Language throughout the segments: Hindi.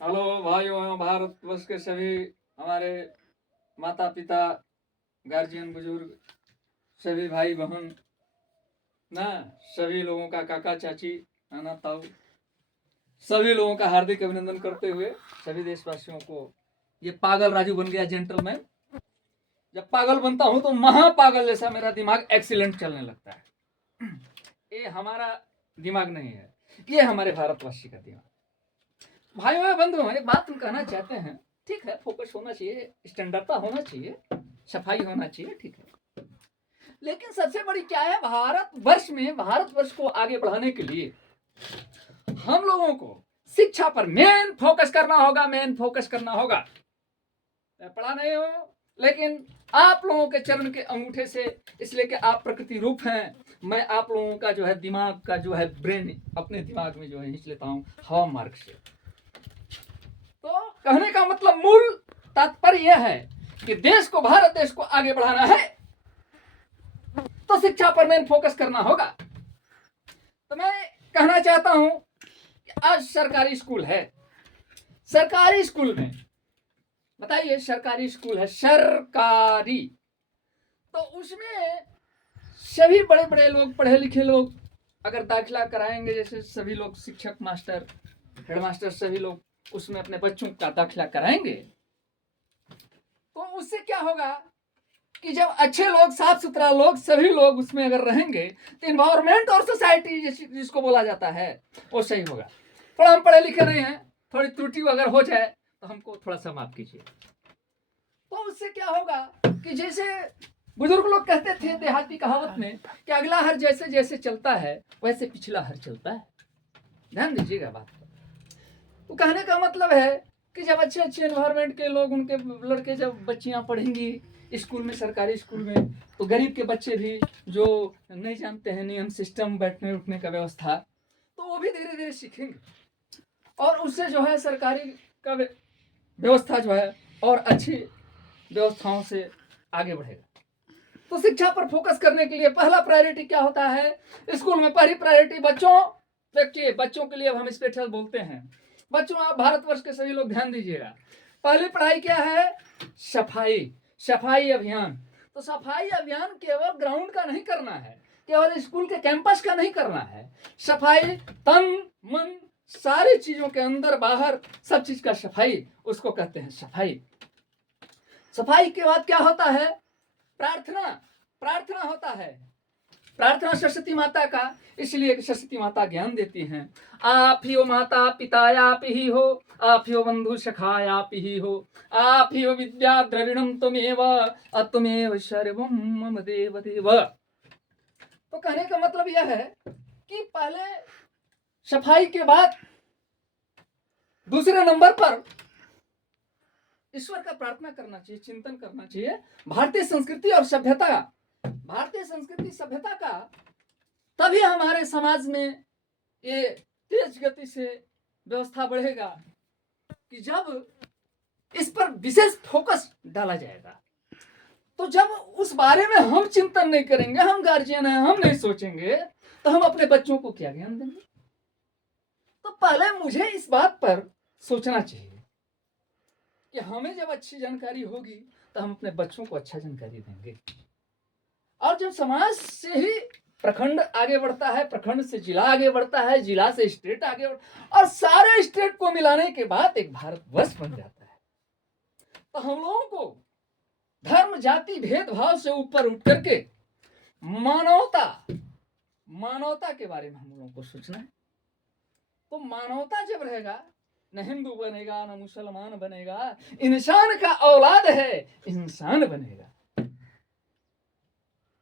हेलो भाइयों एवं भारतवर्ष के सभी हमारे माता पिता, गार्जियन, बुजुर्ग, सभी भाई बहन ना, सभी लोगों का काका चाची, नाना ताऊ, सभी लोगों का हार्दिक अभिनंदन करते हुए सभी देशवासियों को, ये पागल राजू बन गया जेंटलमैन। जब पागल बनता हूं तो महापागल जैसा मेरा दिमाग एक्सीलेंट चलने लगता है। ये हमारा दिमाग नहीं है, ये हमारे भारतवासी का दिमाग। भाइयों एवं बंधुओं, एक बात हम कहना चाहते हैं। ठीक है, फोकस होना चाहिए, स्टैंडर्डता होना चाहिए, सफाई होना चाहिए, ठीक है। लेकिन सबसे बड़ी क्या है, भारतवर्ष को आगे बढ़ाने के लिए हम लोगों को शिक्षा पर मेन फोकस करना होगा, मेन फोकस करना होगा। मैं पढ़ा नहीं हूं, लेकिन आप लोगों के चरण के अंगूठे से, इसलिए कि आप प्रकृति रूप हैं, मैं आप लोगों का जो है दिमाग का जो है ब्रेन अपने दिमाग में जो है खींच लेता हूं हवा मार्ग से। तो कहने का मतलब मूल तात्पर्य यह है कि देश को, भारत देश को आगे बढ़ाना है तो शिक्षा पर मेन फोकस करना होगा। तो मैं कहना चाहता हूं कि आज सरकारी स्कूल है, सरकारी स्कूल में बताइए, सरकारी स्कूल है सरकारी, तो उसमें सभी बड़े बड़े लोग, पढ़े लिखे लोग अगर दाखिला कराएंगे, जैसे सभी लोग शिक्षक, मास्टर, हेडमास्टर, सभी लोग उसमें अपने बच्चों का दाखिला कराएंगे, तो उससे क्या होगा कि जब अच्छे लोग, साफ सुथरा लोग, सभी लोग उसमें अगर रहेंगे तो इन्वायरमेंट और सोसाइटी जिसको बोला जाता है वो सही होगा। थोड़ा हम पढ़े लिखे नहीं हैं, थोड़ी त्रुटि अगर हो जाए तो हमको थोड़ा सा माफ कीजिए। तो उससे क्या होगा कि जैसे बुजुर्ग लोग कहते थे देहाती कहावत में कि अगला हर जैसे जैसे चलता है वैसे पिछला हर चलता है। ध्यान दीजिएगा बात पर। तो कहने का मतलब है कि जब अच्छे अच्छे एनवायरमेंट के लोग, उनके लड़के, जब बच्चियां पढ़ेंगी स्कूल में, सरकारी स्कूल में, तो गरीब के बच्चे भी जो नहीं जानते हैं नियम सिस्टम, बैठने उठने का व्यवस्था, तो वो भी धीरे धीरे सीखेंगे और उससे जो है सरकारी का व्यवस्था जो है और अच्छी व्यवस्थाओं से आगे बढ़ेगा। तो शिक्षा पर फोकस करने के लिए पहला प्रायोरिटी क्या होता है स्कूल में? पहली प्रायोरिटी बच्चों, देखिए बच्चों के लिए अब हम स्पेशल बोलते हैं। बच्चों, आप भारतवर्ष के सभी लोग ध्यान दीजिएगा। पहली पढ़ाई क्या है? सफाई, सफाई अभियान। तो सफाई अभियान केवल ग्राउंड का नहीं करना है, केवल स्कूल के कैंपस का नहीं करना है। सफाई तन मन सारी चीजों के अंदर बाहर सब चीज का सफाई, उसको कहते हैं सफाई। सफाई के बाद क्या होता है? प्रार्थना, प्रार्थना होता है। प्रार्थना सरस्वती माता का, इसलिए कि सरस्वती माता ज्ञान देती हैं। आप ही हो माता पिता, आप ही हो, आप ही हो बंधु सखा, आप ही हो, आप ही हो विद्या द्रविणम त्वमेव, अतमेव सर्वम मम देव देव। तो कहने का मतलब यह है कि पहले सफाई के बाद दूसरे नंबर पर ईश्वर का प्रार्थना करना चाहिए, चिंतन करना चाहिए। भारतीय संस्कृति और सभ्यता, भारतीय संस्कृति सभ्यता का तभी हमारे समाज में ये तेज गति से व्यवस्था बढ़ेगा कि जब इस पर विशेष फोकस डाला जाएगा। तो जब उस बारे में हम चिंतन नहीं करेंगे, हम गार्जियन हैं, हम नहीं सोचेंगे, तो हम अपने बच्चों को क्या ज्ञान देंगे? तो पहले मुझे इस बात पर सोचना चाहिए कि हमें जब अच्छी जानकारी होगी तो हम अपने बच्चों को अच्छा जानकारी देंगे। और जब समाज से ही प्रखंड आगे बढ़ता है, प्रखंड से जिला आगे बढ़ता है, जिला से स्टेट आगे बढ़ता, और सारे स्टेट को मिलाने के बाद एक भारतवर्ष बन जाता है। तो हम लोगों को धर्म जाति भेदभाव से ऊपर उठ करके मानवता, मानवता के बारे में हम लोगों को सोचना है। तो मानवता जब रहेगा, न हिंदू बनेगा, न मुसलमान बनेगा, इंसान का औलाद है, इंसान बनेगा।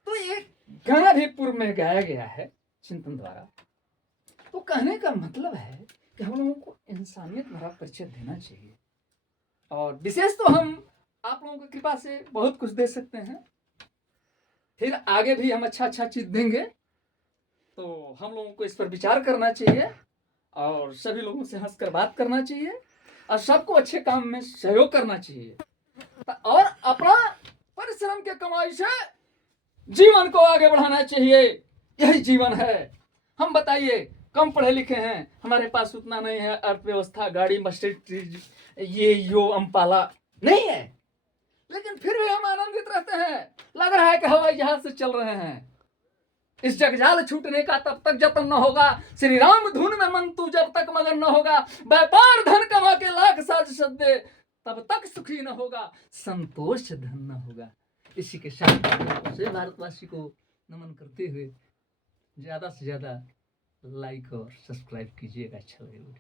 तो ये गाना भी पूर्व में गाया गया है चिंतन द्वारा। तो कहने का मतलब है कि हम लोगों को इंसानियत भरा परिचय देना चाहिए। और विशेष तो हम आप लोगों की कृपा से बहुत कुछ दे सकते हैं, फिर आगे भी हम अच्छा अच्छा चीज देंगे। तो हम लोगों को इस पर विचार करना चाहिए और सभी लोगों से हंसकर बात करना चाहिए और सबको अच्छे काम में सहयोग करना चाहिए और अपना परिश्रम के कमाई से जीवन को आगे बढ़ाना चाहिए। यही जीवन है। हम बताइए कम पढ़े लिखे हैं, हमारे पास उतना नहीं है अर्थव्यवस्था, गाड़ी मर्सिडीज ये यो अम्पाला नहीं है, लेकिन फिर भी हम आनंदित रहते हैं। लग रहा है कि हवाई जहाज से चल रहे हैं। इस जगजाल छूटने का तब तक जतन न होगा, श्री राम धुन में मन तू जब तक मगन न होगा, व्यापार धन कमा के लाख साज सदे तब तक सुखी न होगा, संतोष धन न होगा। इसी के साथ सभी भारतवासी को नमन करते हुए ज्यादा से ज्यादा लाइक और सब्सक्राइब कीजिएगा। अच्छा लगेगा।